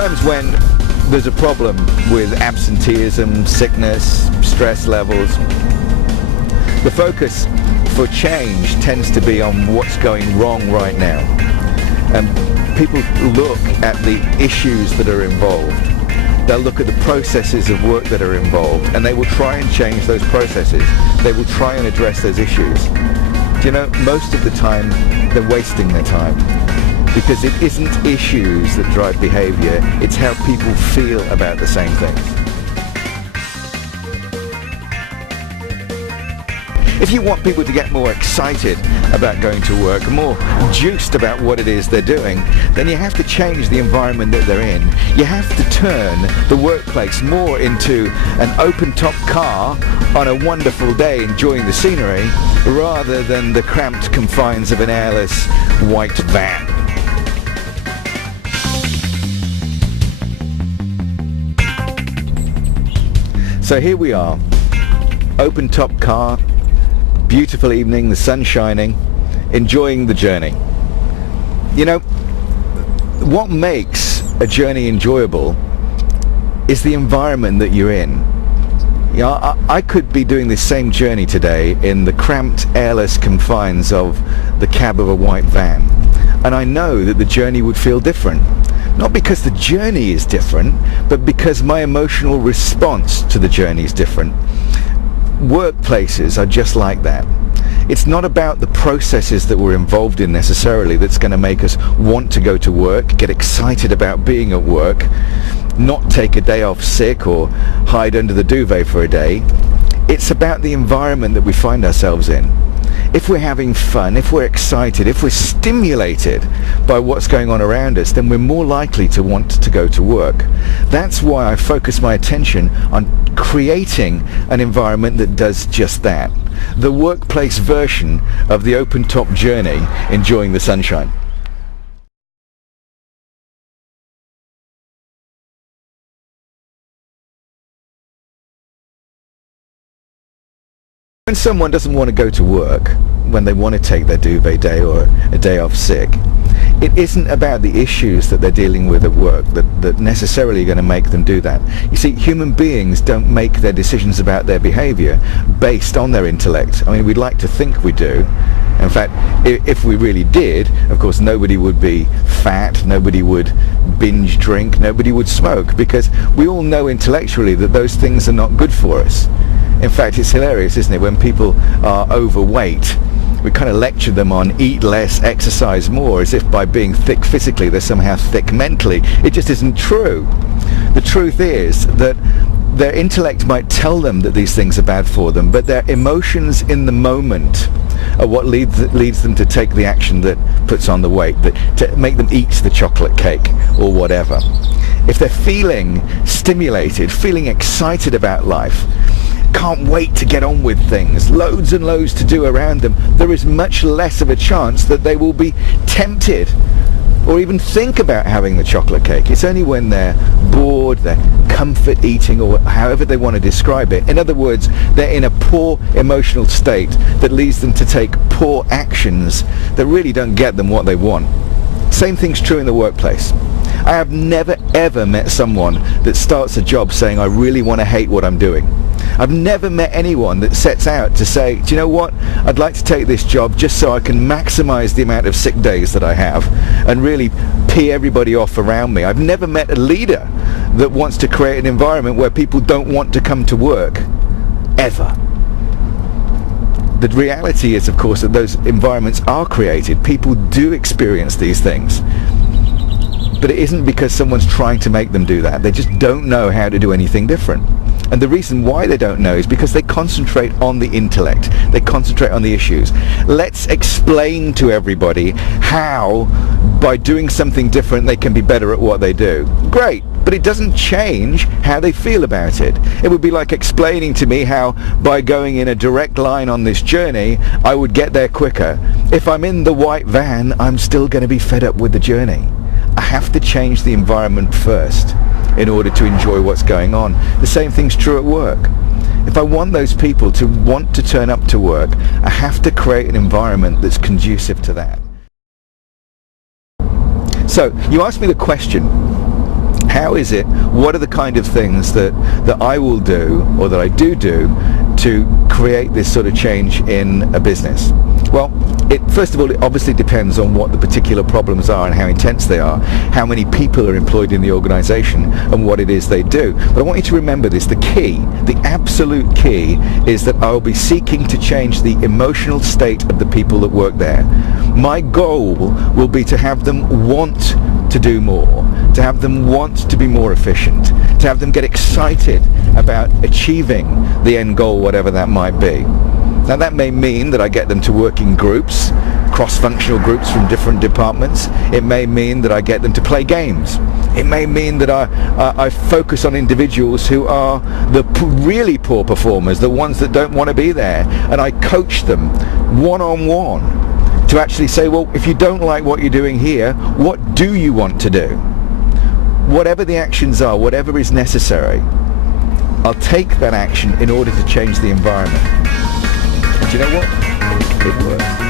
Sometimes when there's a problem with absenteeism, sickness, stress levels, the focus for change tends to be on what's going wrong right now. And people look at the issues that are involved. They'll look at the processes of work that are involved, and they will try and change those processes. They will try and address those issues. Do you know, most of the time they're wasting their time, because it isn't issues that drive behavior, it's how people feel about the same things. If you want people to get more excited about going to work, more juiced about what it is they're doing, then you have to change the environment that they're in. You have to turn the workplace more into an open-top car on a wonderful day enjoying the scenery, rather than the cramped confines of an airless white van. So here we are, open-top car, beautiful evening, the sun shining, enjoying the journey. You know, what makes a journey enjoyable is the environment that you're in. You know, I could be doing this same journey today in the cramped, airless confines of the cab of a white van, and I know that the journey would feel different. Not because the journey is different, but because my emotional response to the journey is different. Workplaces are just like that. It's not about the processes that we're involved in necessarily that's going to make us want to go to work, get excited about being at work, not take a day off sick or hide under the duvet for a day. It's about the environment that we find ourselves in. If we're having fun, if we're excited, if we're stimulated by what's going on around us, then we're more likely to want to go to work. That's why I focus my attention on creating an environment that does just that. The workplace version of the open-top journey, enjoying the sunshine. When someone doesn't want to go to work, when they want to take their duvet day or a day off sick, it isn't about the issues that they're dealing with at work that necessarily are going to make them do that. You see, human beings don't make their decisions about their behavior based on their intellect. I mean, we'd like to think we do. In fact, if we really did, of course, nobody would be fat, nobody would binge drink, nobody would smoke, because we all know intellectually that those things are not good for us. In fact, it's hilarious, isn't it, when people are overweight, we kind of lecture them on eat less, exercise more, as if by being thick physically they're somehow thick mentally. It just isn't true. The truth is that their intellect might tell them that these things are bad for them, but their emotions in the moment are what leads them to take the action that puts on the weight, that to make them eat the chocolate cake or whatever. If they're feeling stimulated, feeling excited about life, can't wait to get on with things, loads and loads to do around them, there is much less of a chance that they will be tempted or even think about having the chocolate cake. It's only when they're bored, they're comfort eating, or however they want to describe it. In other words, they're in a poor emotional state that leads them to take poor actions that really don't get them what they want. Same thing's true in the workplace. I have never ever met someone that starts a job saying, I really want to hate what I'm doing. I've never met anyone that sets out to say, do you know what, I'd like to take this job just so I can maximize the amount of sick days that I have and really pee everybody off around me. I've never met a leader that wants to create an environment where people don't want to come to work, ever. The reality is, of course, that those environments are created. People do experience these things. But it isn't because someone's trying to make them do that. They just don't know how to do anything different. And the reason why they don't know is because they concentrate on the intellect. They concentrate on the issues. Let's explain to everybody how, by doing something different, they can be better at what they do. Great, but it doesn't change how they feel about it. It would be like explaining to me how, by going in a direct line on this journey, I would get there quicker. If I'm in the white van, I'm still going to be fed up with the journey. I have to change the environment first in order to enjoy what's going on. The same thing's true at work. If I want those people to want to turn up to work, I have to create an environment that's conducive to that. So, you asked me the question, How is it, what are the kind of things that I will do, or that I do to create this sort of change in a business? Well, first of all, it obviously depends on what the particular problems are and how intense they are, how many people are employed in the organization, and what it is they do. But I want you to remember this, the key, the absolute key, is that I'll be seeking to change the emotional state of the people that work there. My goal will be to have them want to do more, to have them want to be more efficient, to have them get excited about achieving the end goal, whatever that might be. Now that may mean that I get them to work in groups, cross-functional groups from different departments. It may mean that I get them to play games. It may mean that I focus on individuals who are the really poor performers, the ones that don't want to be there, and I coach them one-on-one to actually say, well, if you don't like what you're doing here, what do you want to do? Whatever the actions are, whatever is necessary, I'll take that action in order to change the environment. And do you know what? It works.